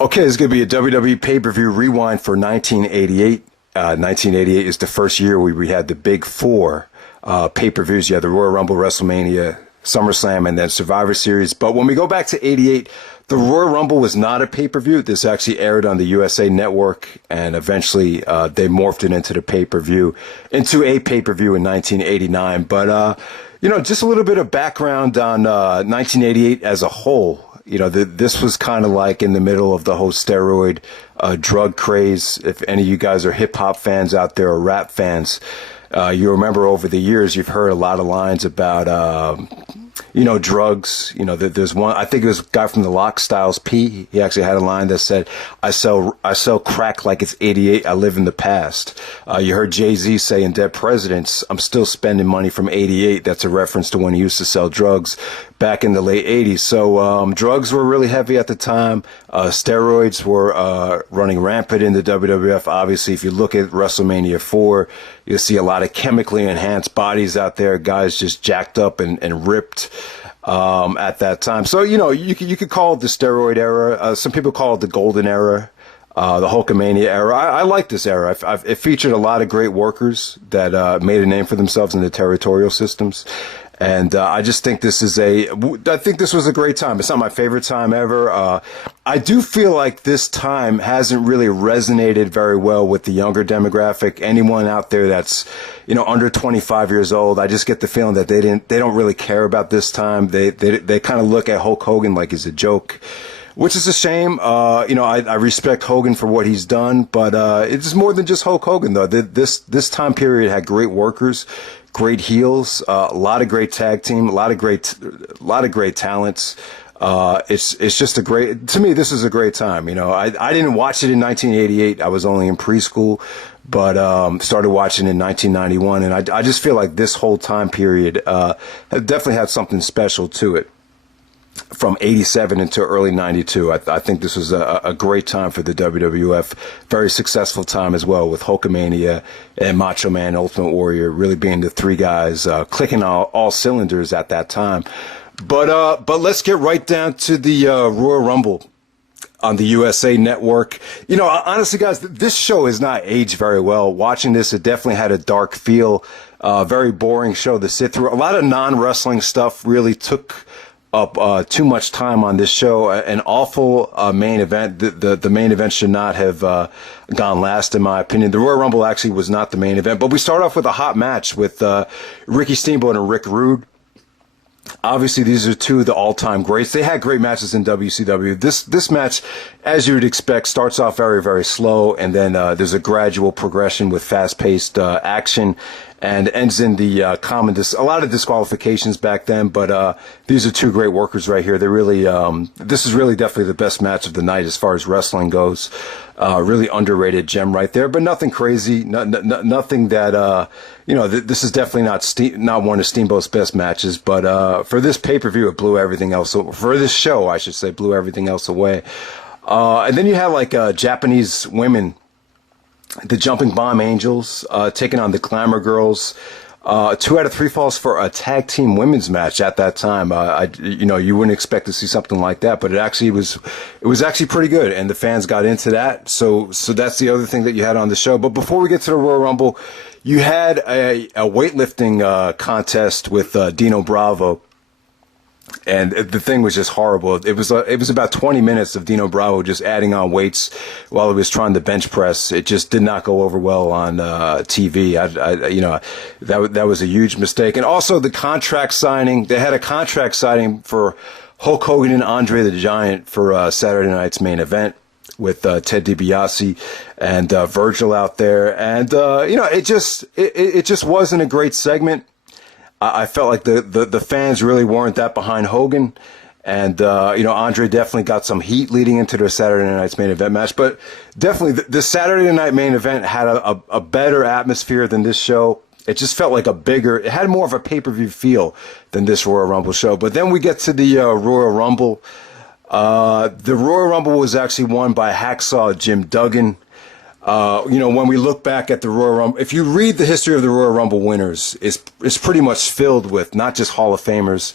Okay, this is going to be a WWE pay-per-view rewind for 1988. 1988 is the first year we had the big four pay-per-views. You had the Royal Rumble, WrestleMania, SummerSlam, and then Survivor Series. But when we go back to 88, the Royal Rumble was not a pay-per-view. This actually aired on the USA Network, and eventually they morphed it into a pay-per-view in 1989. But, just a little bit of background on 1988 as a whole. This was kind of like in the middle of the whole steroid drug craze. If any of you guys are hip-hop fans out there or rap fans, you remember over the years you've heard a lot of lines about drugs. There's one, I think it was a guy from the Lock, Styles P. He actually had a line that said, I sell crack like it's 88, I live in the past. You heard Jay-Z say in Dead Presidents, I'm still spending money from 88. That's a reference to when he used to sell drugs back in the late 80s. So drugs were really heavy at the time. Steroids were running rampant in the WWF. Obviously, if you look at WrestleMania IV, you'll see a lot of chemically enhanced bodies out there, guys just jacked up and ripped at that time. So, you could call it the steroid era. Some people call it the golden era, the Hulkamania era. I like this era. It featured a lot of great workers that made a name for themselves in the territorial systems. And I just think I think this was a great time. It's not my favorite time ever. I do feel like this time hasn't really resonated very well with the younger demographic. Anyone out there that's, under 25 years old, I just get the feeling that they don't really care about this time. They kind of look at Hulk Hogan like he's a joke, which is a shame. I respect Hogan for what he's done, but it's more than just Hulk Hogan though. This time period had great workers, great heels, a lot of great tag team, a lot of great talents. It's just to me, this is a great time. I didn't watch it in 1988. I was only in preschool, but started watching in 1991. And I just feel like this whole time period definitely had something special to it. From 87 into early 92. I think this was a great time for the WWF. Very successful time as well, with Hulkamania and Macho Man, Ultimate Warrior really being the three guys clicking all cylinders at that time. But let's get right down to the Royal Rumble on the USA Network. Honestly, guys, this show has not aged very well. Watching this, it definitely had a dark feel. Very boring show to sit through. A lot of non-wrestling stuff really took up too much time on this show. An awful main event. The main event should not have gone last, in my opinion. The Royal Rumble actually was not the main event, but we start off with a hot match with Ricky Steamboat and Rick Rude. Obviously, these are two of the all-time greats. They had great matches in WCW. This match, as you would expect, starts off very, very slow, and then there's a gradual progression with fast-paced action, and ends in the a lot of disqualifications back then. But these are two great workers right here. They really, this is really definitely the best match of the night as far as wrestling goes. Really underrated gem right there, but nothing crazy. Nothing that this is definitely not one of Steamboat's best matches. But for this pay-per-view, it blew everything else. For this show, I should say, blew everything else away. And then you had like Japanese women, the Jumping Bomb Angels, taking on the Glamour Girls. 2 out of 3 falls for a tag team women's match at that time. You wouldn't expect to see something like that, but it was actually pretty good, and the fans got into that. So that's the other thing that you had on the show. But before we get to the Royal Rumble, you had a weightlifting contest with Dino Bravo. And the thing was just horrible. It was about 20 minutes of Dino Bravo just adding on weights while he was trying to bench press. It just did not go over well on TV. That was a huge mistake. And also the contract signing. They had a contract signing for Hulk Hogan and Andre the Giant for Saturday night's main event with Ted DiBiase and Virgil out there. And it just wasn't a great segment. I felt like the fans really weren't that behind Hogan, and Andre definitely got some heat leading into their Saturday night's main event match. But definitely the Saturday night main event had a better atmosphere than this show. It just felt like it had more of a pay-per-view feel than this Royal Rumble show. But then we get to the Royal Rumble. The Royal Rumble was actually won by Hacksaw Jim Duggan. When we look back at the Royal Rumble, if you read the history of the Royal Rumble winners, it's pretty much filled with not just Hall of Famers,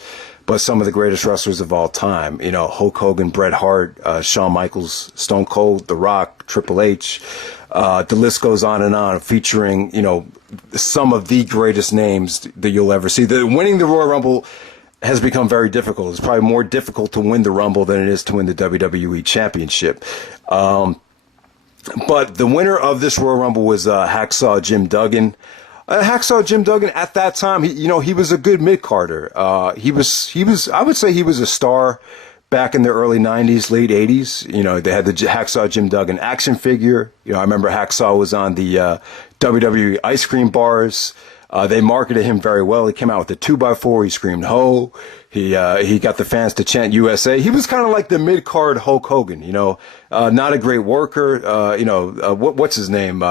but some of the greatest wrestlers of all time. You know, Hulk Hogan, Bret Hart, Shawn Michaels, Stone Cold, The Rock, Triple H. The list goes on, featuring, you know, some of the greatest names that you'll ever see. Winning the Royal Rumble has become very difficult. It's probably more difficult to win the Rumble than it is to win the WWE Championship. But the winner of this Royal Rumble was Hacksaw Jim Duggan. Hacksaw Jim Duggan at that time, he was a good mid-carder. I would say he was a star back in the early 90s, late 80s. You know, they had the Hacksaw Jim Duggan action figure. You know, I remember Hacksaw was on the WWE ice cream bars. They marketed him very well. He came out with a 2x4. He screamed "Ho!" He got the fans to chant USA. He was kind of like the mid-card Hulk Hogan, you know, not a great worker. What's his name?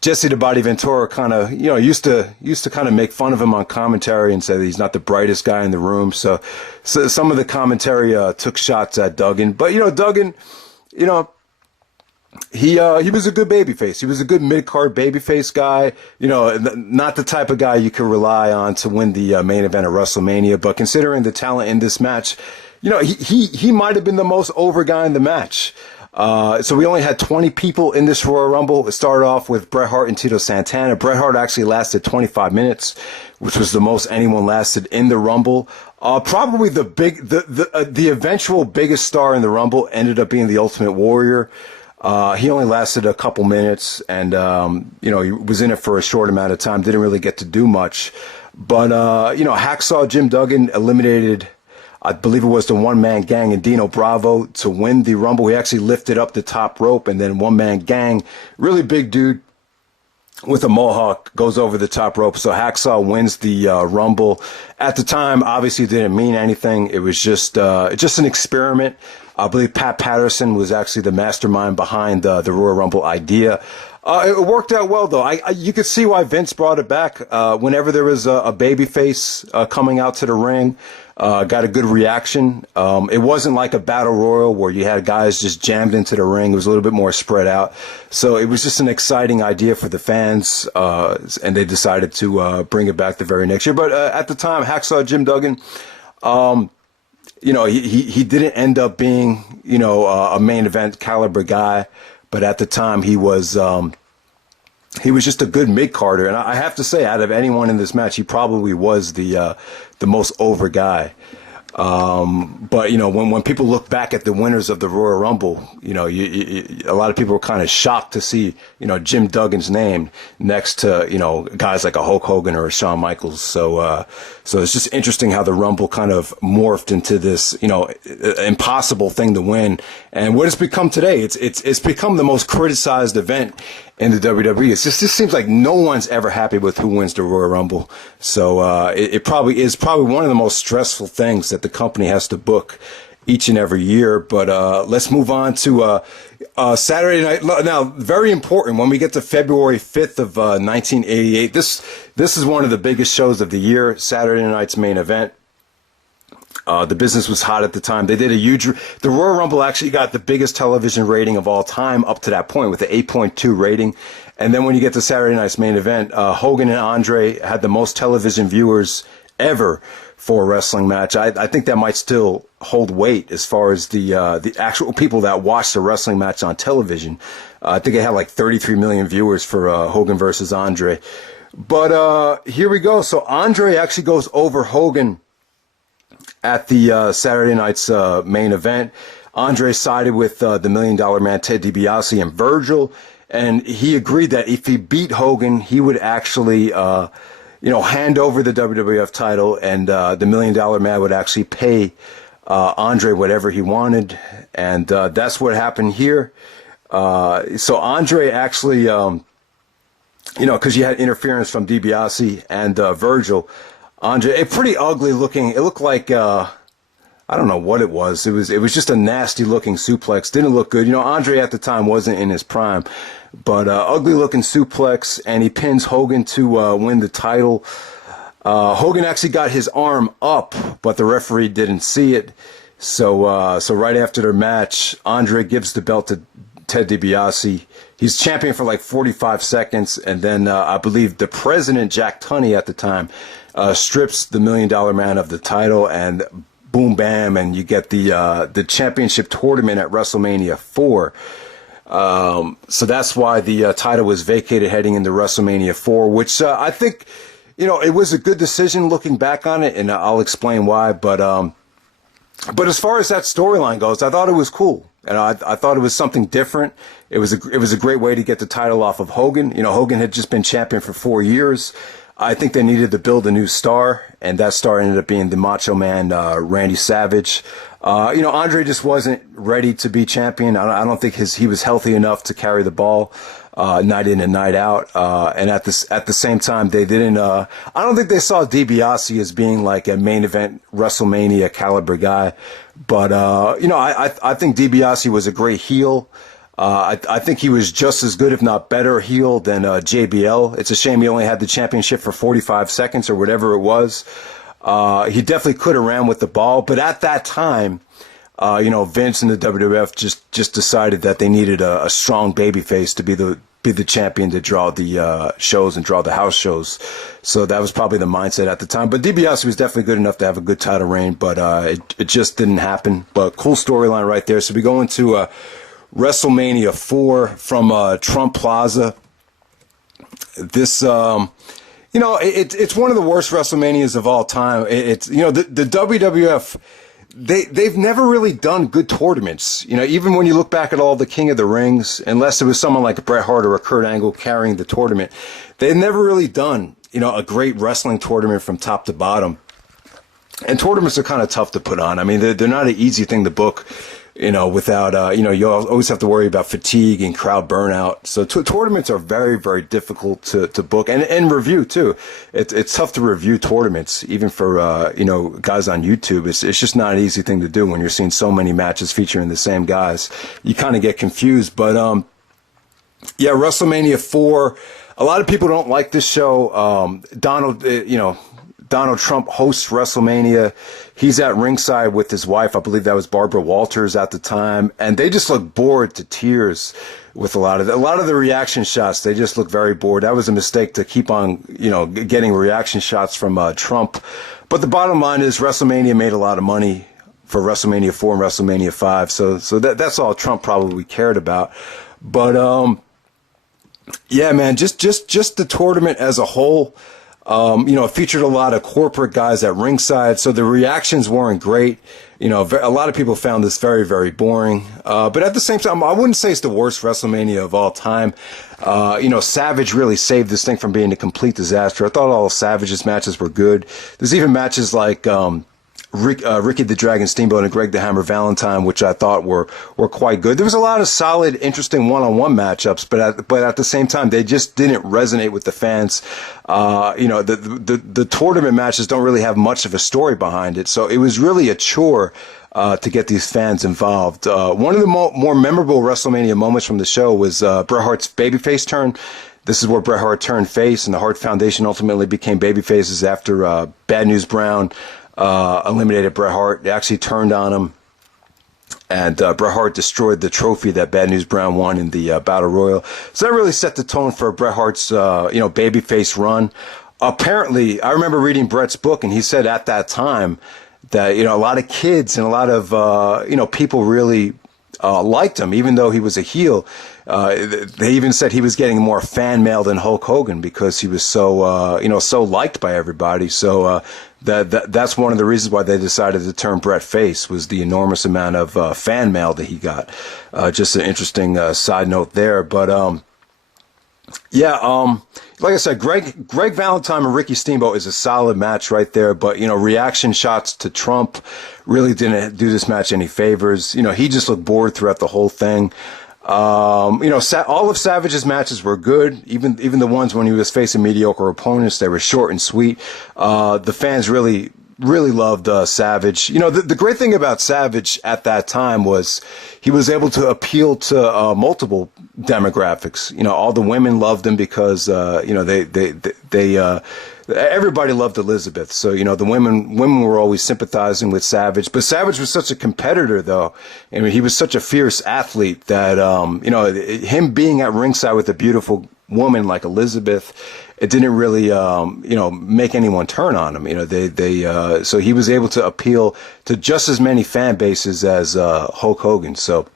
Jesse the Body Ventura kind of, you know, used to kind of make fun of him on commentary and say that he's not the brightest guy in the room. So some of the commentary took shots at Duggan. But, you know, Duggan, you know, he was a good babyface. He was a good mid-card babyface guy. You know, not the type of guy you could rely on to win the main event of WrestleMania. But considering the talent in this match, you know, he might have been the most over guy in the match. So we only had 20 people in this Royal Rumble. It started off with Bret Hart and Tito Santana. Bret Hart actually lasted 25 minutes, which was the most anyone lasted in the Rumble. Probably the eventual biggest star in the Rumble ended up being the Ultimate Warrior. He only lasted a couple minutes, and you know, he was in it for a short amount of time. Didn't really get to do much, but you know, Hacksaw Jim Duggan eliminated, I believe it was the one-man gang and Dino Bravo to win the Rumble. He actually lifted up the top rope, and then one-man gang, really big dude with a mohawk, goes over the top rope. So Hacksaw wins the Rumble. At the time, obviously, it didn't mean anything. It was just an experiment. I believe Pat Patterson was actually the mastermind behind the Royal Rumble idea. It worked out well, though. You could see why Vince brought it back. Whenever there was a babyface coming out to the ring, got a good reaction. It wasn't like a battle royal where you had guys just jammed into the ring. It was a little bit more spread out. So it was just an exciting idea for the fans, and they decided to bring it back the very next year. But at the time, Hacksaw Jim Duggan, you know, he didn't end up being, you know, a main event caliber guy, but at the time he was just a good mid-carder, and I have to say, out of anyone in this match, he probably was the most over guy. But you know, when people look back at the winners of the Royal Rumble, you know, a lot of people were kind of shocked to see, you know, Jim Duggan's name next to, you know, guys like a Hulk Hogan or a Shawn Michaels. So it's just interesting how the Rumble kind of morphed into this, you know, impossible thing to win. And what it's become today, it's become the most criticized event in the WWE. It just seems like no one's ever happy with who wins the Royal Rumble. So it probably is one of the most stressful things that the company has to book each and every year. But let's move on to Saturday night. Now, very important, when we get to February 5th of 1988, this is one of the biggest shows of the year, Saturday night's main event. The business was hot at the time. They did the Royal Rumble actually got the biggest television rating of all time up to that point with the 8.2 rating. And then when you get to Saturday night's main event, Hogan and Andre had the most television viewers ever for a wrestling match. I think that might still hold weight as far as the actual people that watched the wrestling match on television. I think it had like 33 million viewers for Hogan versus Andre. But here we go. So Andre actually goes over Hogan at the Saturday night's main event. Andre sided with the $1 Million Man Ted DiBiase and Virgil, and he agreed that if he beat Hogan, he would actually, hand over the WWF title, and the $1 Million Man would actually pay Andre whatever he wanted, and that's what happened here. So Andre actually, because you had interference from DiBiase and Virgil. Andre, a pretty ugly looking. It looked like I don't know what it was. It was just a nasty looking suplex. Didn't look good. You know, Andre at the time wasn't in his prime, but ugly looking suplex, and he pins Hogan to win the title. Hogan actually got his arm up, but the referee didn't see it. So right after their match, Andre gives the belt to Ted DiBiase. He's champion for like 45 seconds, and then I believe the president, Jack Tunney at the time, strips the $1 Million Man of the title, and boom, bam, and you get the championship tournament at WrestleMania 4. So that's why the title was vacated heading into WrestleMania 4, which I think, it was a good decision looking back on it, and I'll explain why. But as far as that storyline goes, I thought it was cool, and I thought it was something different. It was a great way to get the title off of Hogan. Hogan had just been champion for 4 years. I think they needed to build a new star, and that star ended up being the Macho Man, Randy Savage. Andre just wasn't ready to be champion. I don't think he was healthy enough to carry the ball night in and night out. And at the same time, they didn't. I don't think they saw DiBiase as being like a main event WrestleMania caliber guy. But I think DiBiase was a great heel. I think he was just as good, if not better, heel than JBL. It's a shame he only had the championship for 45 seconds or whatever it was. He definitely could have ran with the ball, but at that time, Vince and the WWF just decided that they needed a strong babyface to be the champion to draw the shows and draw the house shows. So that was probably the mindset at the time. But DiBiase was definitely good enough to have a good title reign, but it just didn't happen. But cool storyline right there. So we go into WrestleMania 4 from Trump Plaza. This, it's one of the worst WrestleManias of all time. It's the WWF, they've never really done good tournaments. Even when you look back at all the King of the Rings, unless it was someone like Bret Hart or a Kurt Angle carrying the tournament, they've never really done, a great wrestling tournament from top to bottom. And tournaments are kind of tough to put on. I mean, they're not an easy thing to book. Without, you always have to worry about fatigue and crowd burnout. So tournaments are very, very difficult to book and review too. It's tough to review tournaments, even for, guys on YouTube. It's just not an easy thing to do when you're seeing so many matches featuring the same guys. You kind of get confused, but, WrestleMania 4, a lot of people don't like this show. Donald Trump hosts WrestleMania. He's at ringside with his wife. I believe that was Barbara Walters at the time. And they just look bored to tears with a lot of the reaction shots. They just look very bored. That was a mistake to keep on, getting reaction shots from Trump. But the bottom line is WrestleMania made a lot of money for WrestleMania 4 and WrestleMania 5. So that's all Trump probably cared about. But, man, just the tournament as a whole. It featured a lot of corporate guys at ringside, so the reactions weren't great. A lot of people found this very, very boring. But at the same time, I wouldn't say it's the worst WrestleMania of all time. Savage really saved this thing from being a complete disaster. I thought all of Savage's matches were good. There's even matches like Ricky the Dragon Steamboat and Greg the Hammer Valentine, which I thought were quite good. There was a lot of solid, interesting one-on-one matchups, but at the same time, they just didn't resonate with the fans. The tournament matches don't really have much of a story behind it, so it was really a chore to get these fans involved. One of the more memorable WrestleMania moments from the show was Bret Hart's babyface turn. This is where Bret Hart turned face, and the Hart Foundation ultimately became babyfaces after Bad News Brown eliminated Bret Hart. They actually turned on him, and Bret Hart destroyed the trophy that Bad News Brown won in the Battle Royal. So that really set the tone for Bret Hart's babyface run. Apparently, I remember reading Bret's book, and he said at that time that a lot of kids and a lot of people really liked him, even though he was a heel. They even said he was getting more fan mail than Hulk Hogan because he was so liked by everybody. So that's one of the reasons why they decided to turn Bret face, was the enormous amount of fan mail that he got. Just an interesting side note there. But like I said, Greg Valentine and Ricky Steamboat is a solid match right there. But reaction shots to Trump really didn't do this match any favors. He just looked bored throughout the whole thing. All of Savage's matches were good, even the ones when he was facing mediocre opponents. They were short and sweet. The fans really loved Savage. The great thing about Savage at that time was he was able to appeal to multiple demographics. All the women loved him because everybody loved Elizabeth. So, the women were always sympathizing with Savage. But Savage was such a competitor, though. I mean, he was such a fierce athlete that, him being at ringside with a beautiful woman like Elizabeth, it didn't really, make anyone turn on him. So he was able to appeal to just as many fan bases as Hulk Hogan. So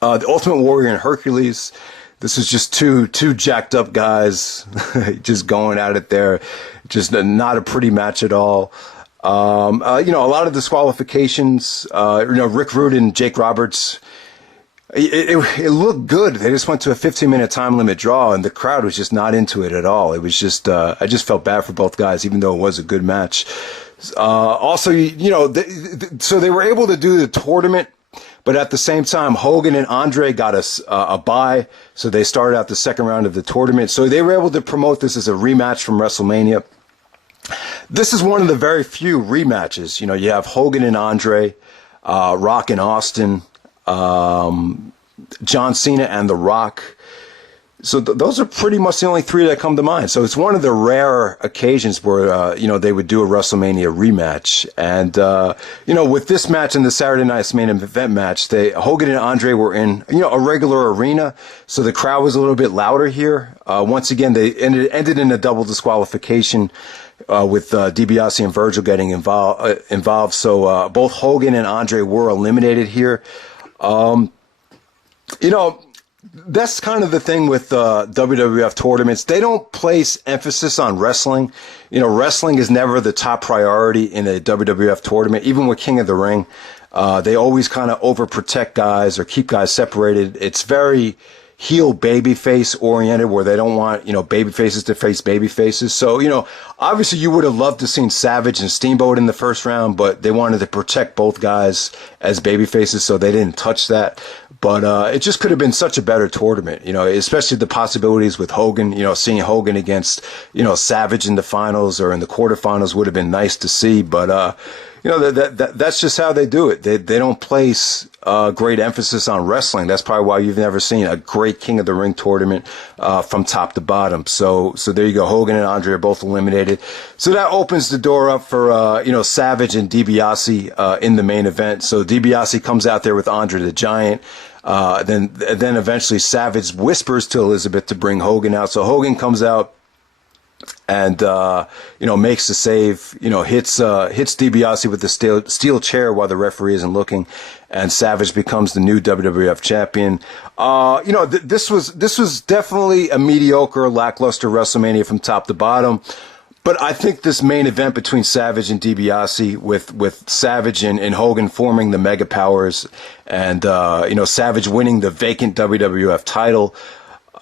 the Ultimate Warrior and Hercules, this is just two jacked up guys just going at it there. Just not a pretty match at all. A lot of disqualifications. Rick Rude and Jake Roberts. It looked good. They just went to a 15-minute time limit draw, and the crowd was just not into it at all. It was just, I just felt bad for both guys, even though it was a good match. So they were able to do the tournament, but at the same time, Hogan and Andre got a bye, so they started out the second round of the tournament. So they were able to promote this as a rematch from WrestleMania. This is one of the very few rematches. You have Hogan and Andre, Rock and Austin, John Cena and The Rock. So those are pretty much the only three that come to mind. So it's one of the rare occasions where, they would do a WrestleMania rematch. And, with this match and the Saturday Night's main event match, Hogan and Andre were in, a regular arena. So the crowd was a little bit louder here. Once again, they ended in a double disqualification, with DiBiase and Virgil getting involved. So both Hogan and Andre were eliminated here. That's kind of the thing with WWF tournaments. They don't place emphasis on wrestling. Wrestling is never the top priority in a WWF tournament, even with King of the Ring. They always kind of overprotect guys or keep guys separated. It's very heel babyface oriented, where they don't want, baby faces to face baby faces. So, obviously you would have loved to seen Savage and Steamboat in the first round, but they wanted to protect both guys as baby faces, so they didn't touch that. But it just could have been such a better tournament, especially the possibilities with Hogan, seeing Hogan against, Savage in the finals or in the quarterfinals would have been nice to see. But, that's just how they do it. They don't place great emphasis on wrestling. That's probably why you've never seen a great King of the Ring tournament from top to bottom. So there you go. Hogan and Andre are both eliminated. So that opens the door up for Savage and DiBiase in the main event. So DiBiase comes out there with Andre the Giant. Then eventually Savage whispers to Elizabeth to bring Hogan out. So Hogan comes out and makes the save, hits DiBiase with the steel chair while the referee isn't looking, and Savage becomes the new WWF champion. This was definitely a mediocre, lackluster WrestleMania from top to bottom. But I think this main event between Savage and DiBiase, with Savage and Hogan forming the Mega Powers, and Savage winning the vacant WWF title,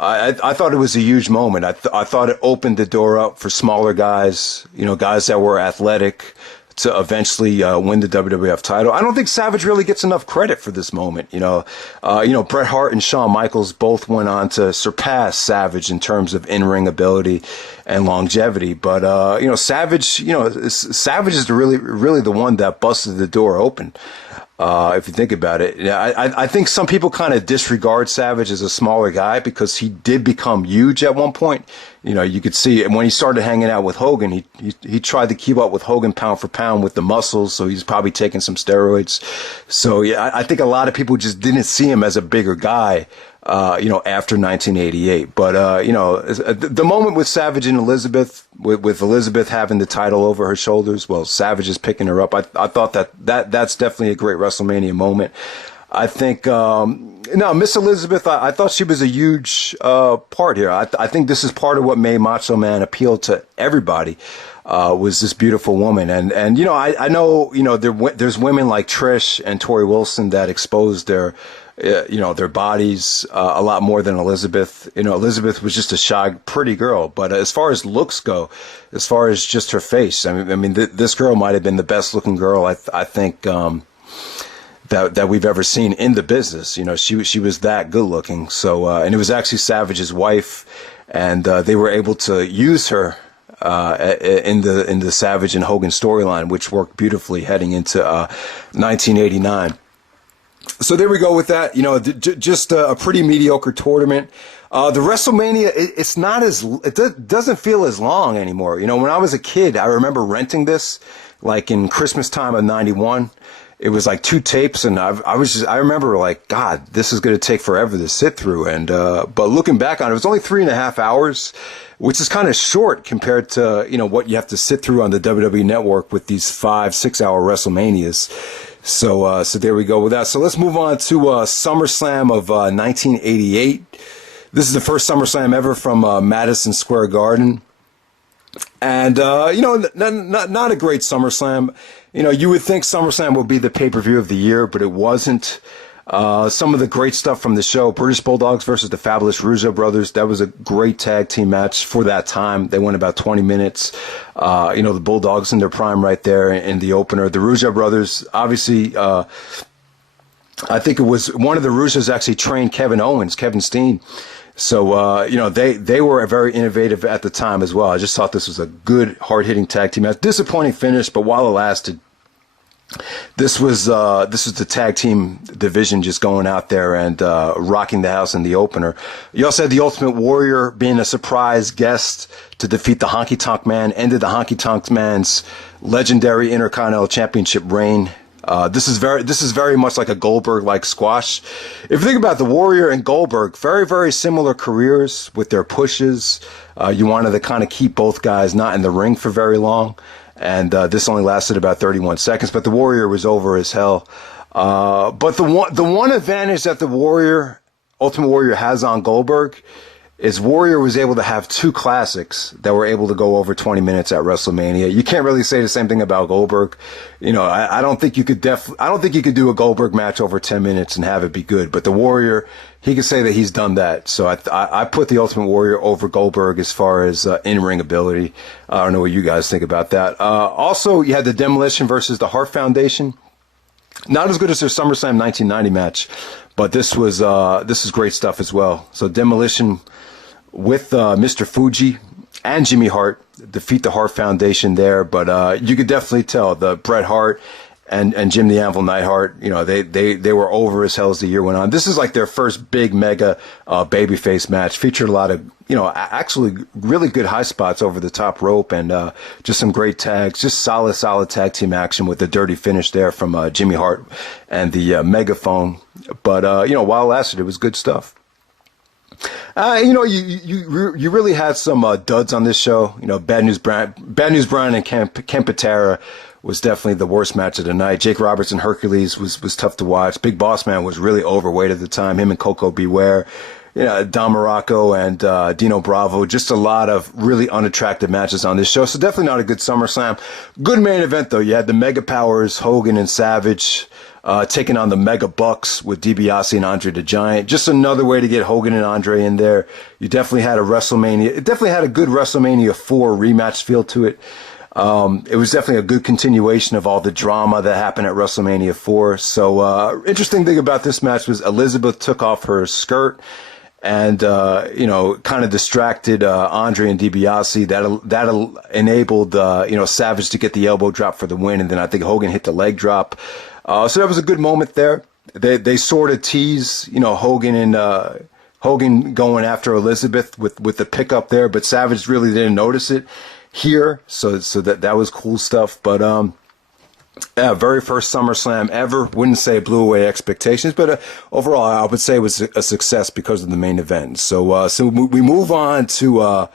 I thought it was a huge moment. I thought it opened the door up for smaller guys, guys that were athletic, to eventually win the WWF title. I don't think Savage really gets enough credit for this moment. Bret Hart and Shawn Michaels both went on to surpass Savage in terms of in-ring ability and longevity. But Savage, Savage is really the one that busted the door open. If you think about it, I think some people kind of disregard Savage as a smaller guy because he did become huge at one point. You could see when he started hanging out with Hogan, he tried to keep up with Hogan pound for pound with the muscles. So he's probably taking some steroids. So yeah, I think a lot of people just didn't see him as a bigger guy, after 1988. But, the moment with Savage and Elizabeth, with Elizabeth having the title over her shoulders, well, Savage is picking her up. I thought that's definitely a great WrestleMania moment. I think, Miss Elizabeth, I thought she was a huge part here. I think this is part of what made Macho Man appeal to everybody. Was this beautiful woman. And I know, there's women like Trish and Tori Wilson that exposed their bodies a lot more than Elizabeth. Elizabeth was just a shy, pretty girl. But as far as looks go, as far as just her face, this girl might have been the best looking girl I think that we've ever seen in the business. She was that good looking. So and it was actually Savage's wife, and they were able to use her in the Savage and Hogan storyline, which worked beautifully heading into 1989. So there we go with that. You know, just a pretty mediocre tournament. The WrestleMania, it's not as, doesn't feel as long anymore. You know, when I was a kid, I remember renting this, like in Christmas time of '91. It was like 2 tapes, and I remember like, God, this is going to take forever to sit through. And, but looking back on it, it was only 3.5 hours, which is kind of short compared to, you know, what you have to sit through on the WWE network with these 5-6 hour WrestleManias. So there we go with that. So let's move on to, SummerSlam of, 1988. This is the first SummerSlam ever from, Madison Square Garden. And, you know, not a great SummerSlam. You know, you would think SummerSlam would be the pay-per-view of the year, but it wasn't. Some of the great stuff from the show, British Bulldogs versus the Fabulous Rougeau brothers. That was a great tag team match for that time. They went about 20 minutes. You know, the Bulldogs in their prime right there in the opener. The Rougeau brothers, obviously, I think it was one of the Rougeaus actually trained Kevin Steen. So, you know, they were very innovative at the time as well. I just thought this was a good, hard-hitting tag team match. Disappointing finish, but while it lasted, this was the tag team division just going out there and rocking the house in the opener. You also had the Ultimate Warrior being a surprise guest to defeat the Honky Tonk Man, ended the Honky Tonk Man's legendary Intercontinental Championship reign. This is very much like a Goldberg-like squash. If you think about the Warrior and Goldberg, very, very similar careers with their pushes. You wanted to kind of keep both guys not in the ring for very long. And this only lasted about 31 seconds, but the Warrior was over as hell. But the one advantage that the Ultimate Warrior has on Goldberg is Warrior was able to have 2 classics that were able to go over 20 minutes at WrestleMania. You can't really say the same thing about Goldberg. You know, I don't think you could do a Goldberg match over 10 minutes and have it be good. But the Warrior, he could say that he's done that. So I put the Ultimate Warrior over Goldberg as far as in-ring ability. I don't know what you guys think about that. Also, you had the Demolition versus the Hart Foundation. Not as good as their SummerSlam 1990 match, but this is great stuff as well. So Demolition with Mr. Fuji and Jimmy Hart defeat the Hart Foundation there, but you could definitely tell the Bret Hart and Jim the Anvil Neidhart, you know, they were over as hell as the year went on. This is like their first big mega babyface match. Featured a lot of, you know, actually really good high spots over the top rope and just some great tags, just solid tag team action with the dirty finish there from Jimmy Hart and the megaphone. But you know, while it lasted, it was good stuff. You know, you really had some duds on this show. You know, Bad News Brian and Ken Patera was definitely the worst match of the night. Jake Roberts and Hercules was tough to watch. Big Boss Man was really overweight at the time. Him and Coco Beware. You know, Don Morocco and Dino Bravo. Just a lot of really unattractive matches on this show. So definitely not a good SummerSlam. Good main event, though. You had the Mega Powers, Hogan and Savage, taking on the Mega Bucks with DiBiase and Andre the Giant. Just another way to get Hogan and Andre in there. You definitely had a WrestleMania. It definitely had a good WrestleMania 4 rematch feel to it. It was definitely a good continuation of all the drama that happened at WrestleMania 4. So, interesting thing about this match was Elizabeth took off her skirt and, you know, kind of distracted, Andre and DiBiase. That enabled, you know, Savage to get the elbow drop for the win. And then I think Hogan hit the leg drop. So that was a good moment there. They sort of tease, you know, Hogan going after Elizabeth with the pickup there, but Savage really didn't notice it here. So that was cool stuff. But yeah, very first SummerSlam ever. Wouldn't say it blew away expectations, but overall I would say it was a success because of the main event. So we move on to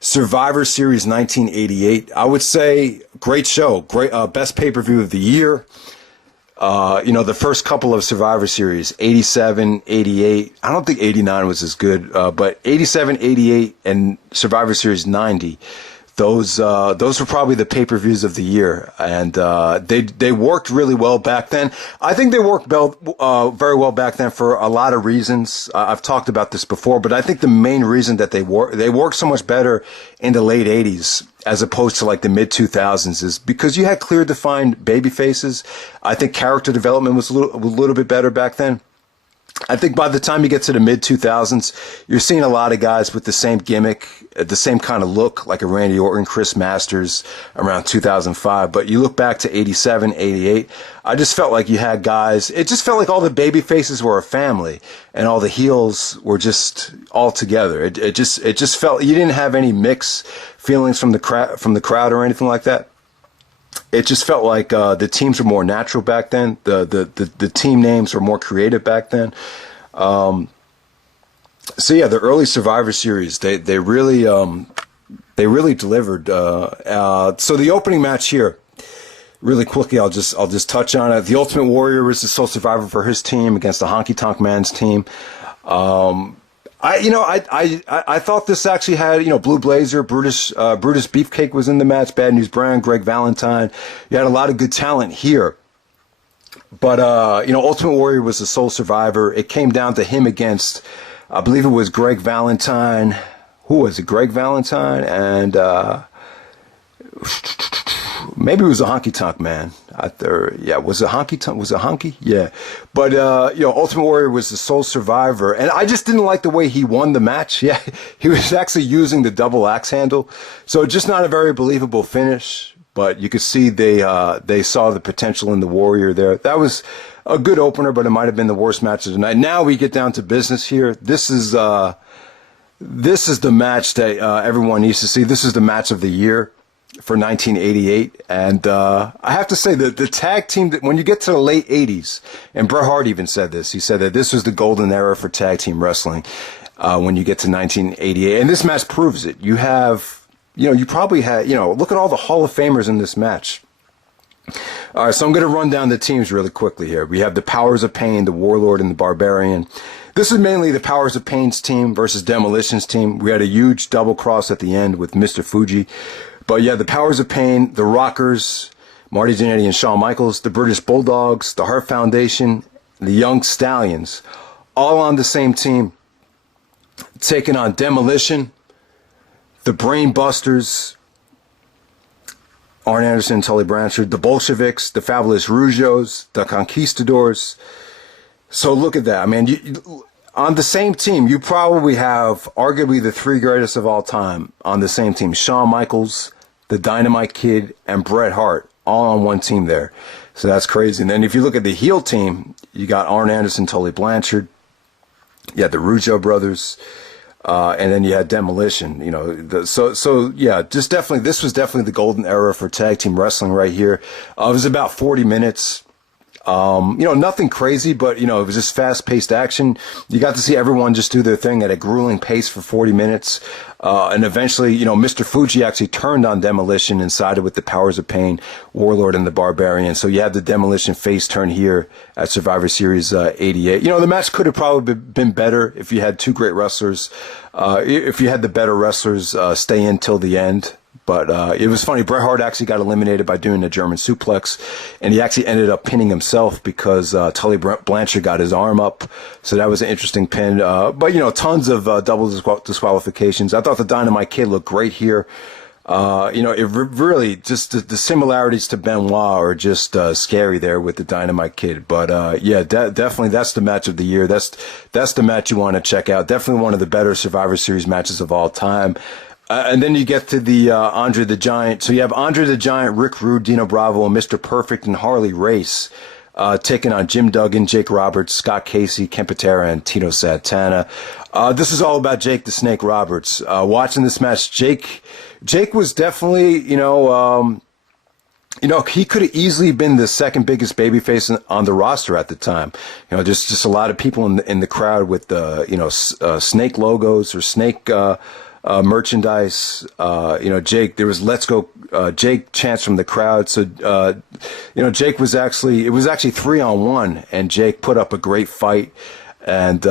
Survivor Series 1988. I would say great show, great best pay-per-view of the year. You know, the first couple of Survivor Series, 87, 88. I don't think 89 was as good, but 87, 88, and Survivor Series 90. Those were probably the pay-per-views of the year, and they worked really well back then. I think they worked very well back then for a lot of reasons. I've talked about this before, but I think the main reason that they worked so much better in the late 80s as opposed to like the mid 2000s is because you had clear defined baby faces. I think character development was a little bit better back then. I think by the time you get to the mid 2000s, you're seeing a lot of guys with the same gimmick, the same kind of look, like a Randy Orton, Chris Masters around 2005. But you look back to 87, 88, I just felt like you had guys, it just felt like all the baby faces were a family and all the heels were just all together. It just felt, you didn't have any mixed feelings from the crowd or anything like that. It just felt like the teams were more natural back then. The team names were more creative back then. So yeah, the early Survivor Series, they really delivered. So the opening match here, really quickly, I'll just touch on it. The Ultimate Warrior was the sole survivor for his team against the Honky Tonk Man's team. I thought this actually had, Blue Blazer, Brutus Beefcake was in the match, Bad News Brown, Greg Valentine. You had a lot of good talent here. But, Ultimate Warrior was the sole survivor. It came down to him against, I believe it was Greg Valentine. Who was it? Greg Valentine and, maybe it was a Honky Tonk Man. Was it Honky Tonk? Was it Honky? Yeah. But, Ultimate Warrior was the sole survivor. And I just didn't like the way he won the match. Yeah. He was actually using the double axe handle. So just not a very believable finish. But you could see they saw the potential in the Warrior there. That was a good opener, but it might have been the worst match of the night. Now we get down to business here. This is the match that everyone needs to see. This is the match of the year for 1988, and I have to say that the tag team, that when you get to the late 80s, and Bret Hart even said this, he said that this was the golden era for tag team wrestling when you get to 1988, and this match proves it. You have, you probably had, look at all the Hall of Famers in this match. All right, so I'm going to run down the teams really quickly here. We have the Powers of Pain, the Warlord, and the Barbarian. This is mainly the Powers of Pain's team versus Demolition's team. We had a huge double cross at the end with Mr. Fuji. But yeah, the Powers of Pain, the Rockers, Marty Jannetty and Shawn Michaels, the British Bulldogs, the Hart Foundation, the Young Stallions, all on the same team, taking on Demolition, the Brain Busters, Arn Anderson, Tully Blanchard, the Bolsheviks, the Fabulous Rougeaus, the Conquistadors. So look at that. I mean, on the same team, you probably have arguably the three greatest of all time on the same team. Shawn Michaels, the Dynamite Kid, and Bret Hart, all on one team there. So that's crazy. And then if you look at the heel team, you got Arn Anderson, Tully Blanchard. You had the Rougeau brothers. And then you had Demolition, just definitely, this was definitely the golden era for tag team wrestling right here. It was about 40 minutes. Nothing crazy, but, it was just fast-paced action. You got to see everyone just do their thing at a grueling pace for 40 minutes. And eventually, Mr. Fuji actually turned on Demolition and sided with the Powers of Pain, Warlord, and the Barbarian. So you had the Demolition face turn here at Survivor Series 88. The match could have probably been better if you had two great wrestlers. If you had the better wrestlers stay in till the end. But it was funny. Bret Hart actually got eliminated by doing a German suplex, and he actually ended up pinning himself because Tully Blanchard got his arm up. So that was an interesting pin. But tons of double disqualifications. I thought the Dynamite Kid looked great here. It really just the similarities to Benoit are just scary there with the Dynamite Kid. But definitely that's the match of the year. That's the match you want to check out. Definitely one of the better Survivor Series matches of all time. And then you get to the Andre the Giant. So you have Andre the Giant, Rick Rude, Dino Bravo, and Mr. Perfect and Harley Race taking on Jim Duggan, Jake Roberts, Scott Casey, Ken Patera, and Tito Santana. This is all about Jake the Snake Roberts. Watching this match, Jake was definitely, he could have easily been the second biggest babyface on the roster at the time. Just a lot of people in the crowd with snake logos or snake merchandise. Jake, there was "Let's Go Jake" chants from the crowd. So Jake was actually, it was actually 3-on-1, and Jake put up a great fight. And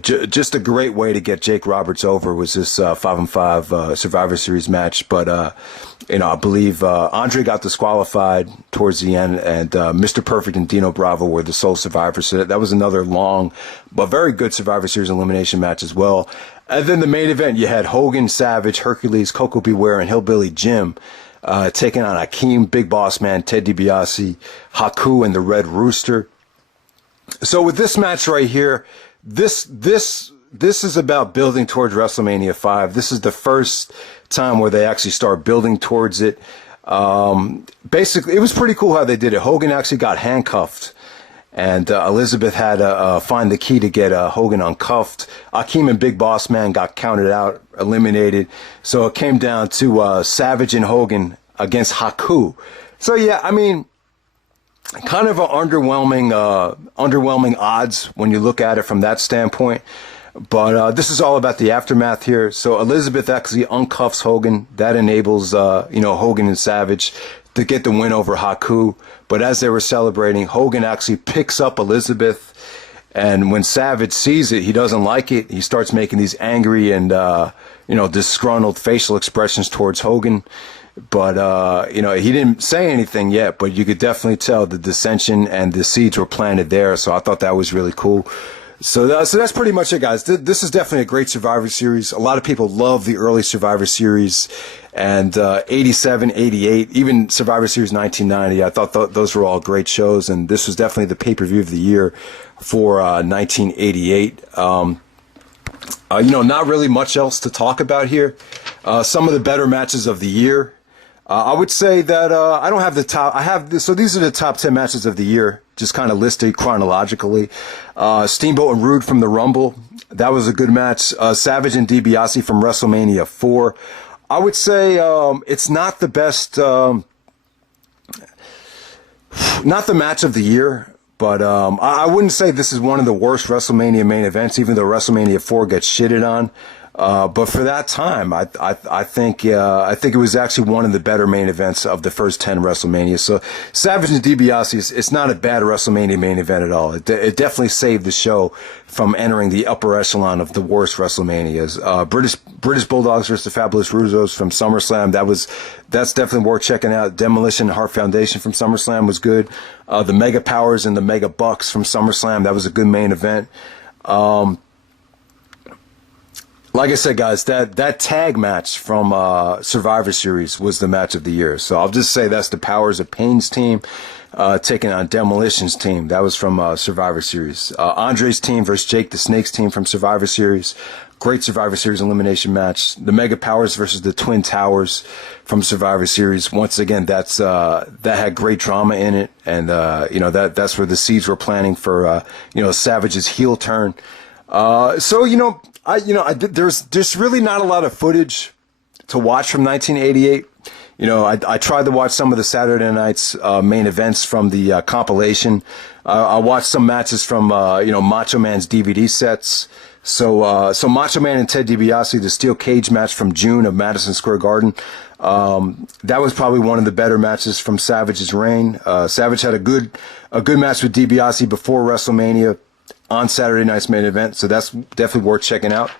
just a great way to get Jake Roberts over was this 5-on-5 Survivor Series match. But I believe Andre got disqualified towards the end, and Mr. Perfect and Dino Bravo were the sole survivors. So that was another long but very good Survivor Series elimination match as well. And then the main event, you had Hogan, Savage, Hercules, Coco Beware, and Hillbilly Jim taking on Akeem, Big Boss Man, Ted DiBiase, Haku, and the Red Rooster. So with this match right here, this is about building towards WrestleMania 5. This is the first time where they actually start building towards it. Basically, it was pretty cool how they did it. Hogan actually got handcuffed, and Elizabeth had to find the key to get Hogan uncuffed. Akeem and Big Boss Man got counted out, eliminated. So it came down to Savage and Hogan against Haku. So yeah, I mean, kind of an underwhelming odds when you look at it from that standpoint. But this is all about the aftermath here. So Elizabeth actually uncuffs Hogan. That enables Hogan and Savage to get the win over Haku. But as they were celebrating, Hogan actually picks up Elizabeth. And when Savage sees it, he doesn't like it. He starts making these angry and disgruntled facial expressions towards Hogan. But he didn't say anything yet, but you could definitely tell the dissension and the seeds were planted there. So I thought that was really cool. So that's pretty much it, guys. This is definitely a great Survivor Series. A lot of people love the early Survivor Series, and 87, 88, even Survivor Series 1990. I thought those were all great shows, and this was definitely the pay-per-view of the year for 1988. Not really much else to talk about here. Some of the better matches of the year. I would say that I don't have the top. So these are the top 10 matches of the year, just kind of listed chronologically. Steamboat and Rude from the Rumble. That was a good match. Savage and DiBiase from WrestleMania IV. I would say it's not the best, not the match of the year, but I wouldn't say this is one of the worst WrestleMania main events, even though WrestleMania IV gets shitted on. But for that time, I think it was actually one of the better main events of the first 10 WrestleManias. So Savage and DiBiase, it's not a bad WrestleMania main event at all. It definitely saved the show from entering the upper echelon of the worst WrestleManias. British Bulldogs versus the Fabulous Rougeaus from SummerSlam. That's definitely worth checking out. Demolition and Hart Foundation from SummerSlam was good. The Mega Powers and the Mega Bucks from SummerSlam. That was a good main event. Like I said, guys, that tag match from Survivor Series was the match of the year. So I'll just say that's the Powers of Pain's team taking on Demolition's team. That was from Survivor Series. Andre's team versus Jake the Snake's team from Survivor Series. Great Survivor Series elimination match. The Mega Powers versus the Twin Towers from Survivor Series. Once again, that had great drama in it, and that's where the seeds were planting for Savage's heel turn. There's really not a lot of footage to watch from 1988. I tried to watch some of the Saturday night's main events from the compilation. I watched some matches from Macho Man's DVD sets. So Macho Man and Ted DiBiase, the steel cage match from June of Madison Square Garden. That was probably one of the better matches from Savage's reign. Savage had a good match with DiBiase before WrestleMania on Saturday night's main event, so that's definitely worth checking out.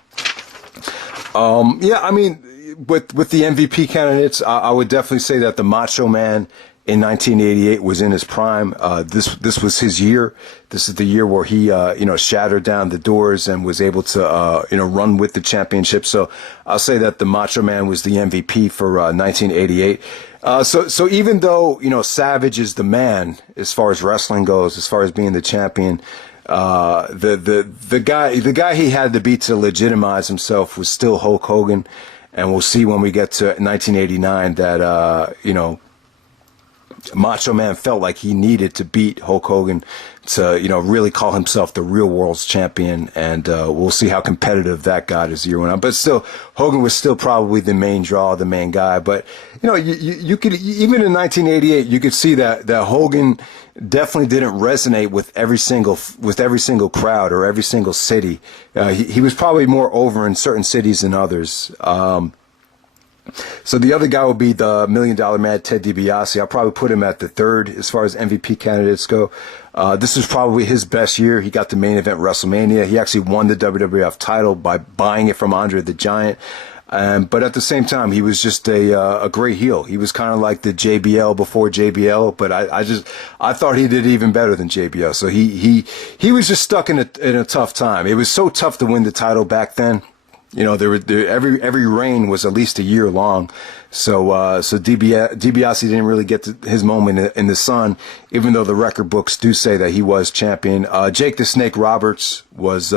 With the MVP candidates, I would definitely say that the Macho Man in 1988 was in his prime. This was his year. This is the year where he shattered down the doors and was able to run with the championship. So I'll say that the Macho Man was the MVP for 1988. So even though Savage is the man as far as wrestling goes, as far as being the champion, the guy he had to beat to legitimize himself was still Hulk Hogan, and we'll see when we get to 1989 that Macho Man felt like he needed to beat Hulk Hogan to really call himself the real world's champion, and we'll see how competitive that got as the year went on. But still, Hogan was still probably the main draw, the main guy. But you could, even in 1988, you could see that Hogan definitely didn't resonate with every single crowd or every single city. He was probably more over in certain cities than others. So the other guy would be the $1 Million Man, Ted DiBiase. I'll probably put him at the third as far as MVP candidates go. This was probably his best year. He got the main event WrestleMania. He actually won the WWF title by buying it from Andre the Giant. But at the same time, he was just a great heel. He was kind of like the JBL before JBL, but I thought he did even better than JBL. So he was just stuck in a tough time. It was so tough to win the title back then. every reign was at least a year long. So DiBiase didn't really get his moment in the sun, even though the record books do say that he was champion. Jake the Snake Roberts was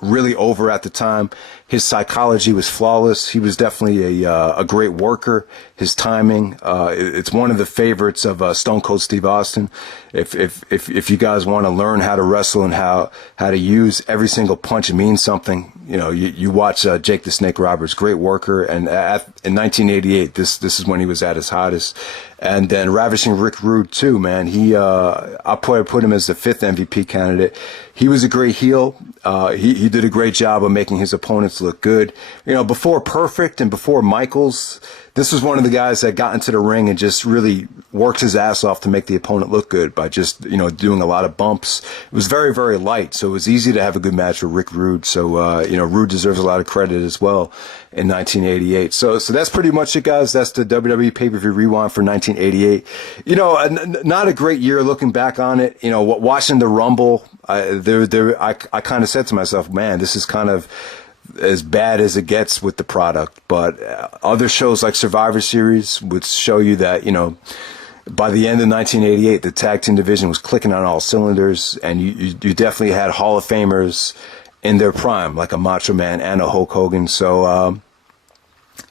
really over at the time. His psychology was flawless. He was definitely a great worker. His timing, it's one of the favorites of Stone Cold Steve Austin. If you guys want to learn how to wrestle and how to use every single punch means something, you watch Jake the Snake Roberts, great worker. And in 1988, this is when he was at his hottest. And then Ravishing Rick Rude too, man. I put him as the 5th MVP candidate. He was a great heel. He did a great job of making his opponents look good. Before Perfect and before Michaels, this was one of the guys that got into the ring and just really worked his ass off to make the opponent look good by just, doing a lot of bumps. It was very, very light, so it was easy to have a good match with Rick Rude. So, Rude deserves a lot of credit as well in 1988. So that's pretty much it, guys. That's the WWE Pay-Per-View Rewind for 1988. Not a great year looking back on it. Watching the Rumble, I kind of said to myself, man, this is kind of as bad as it gets with the product. But other shows like Survivor Series would show you that, by the end of 1988, the tag team division was clicking on all cylinders, and you definitely had Hall of Famers in their prime, like a Macho Man and a Hulk Hogan. So,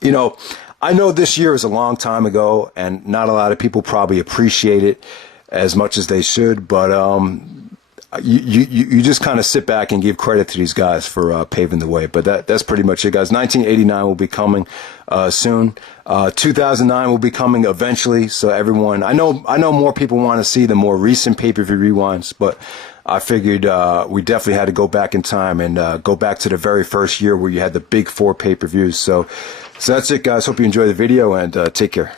I know this year is a long time ago, and not a lot of people probably appreciate it as much as they should, but you just kind of sit back and give credit to these guys for paving the way. But that's pretty much it, guys. 1989 will be coming soon. 2009 will be coming eventually. So everyone, I know more people want to see the more recent pay-per-view rewinds, but I figured we definitely had to go back in time and go back to the very first year where you had the big 4 pay-per-views. So that's it, guys. Hope you enjoyed the video, and take care.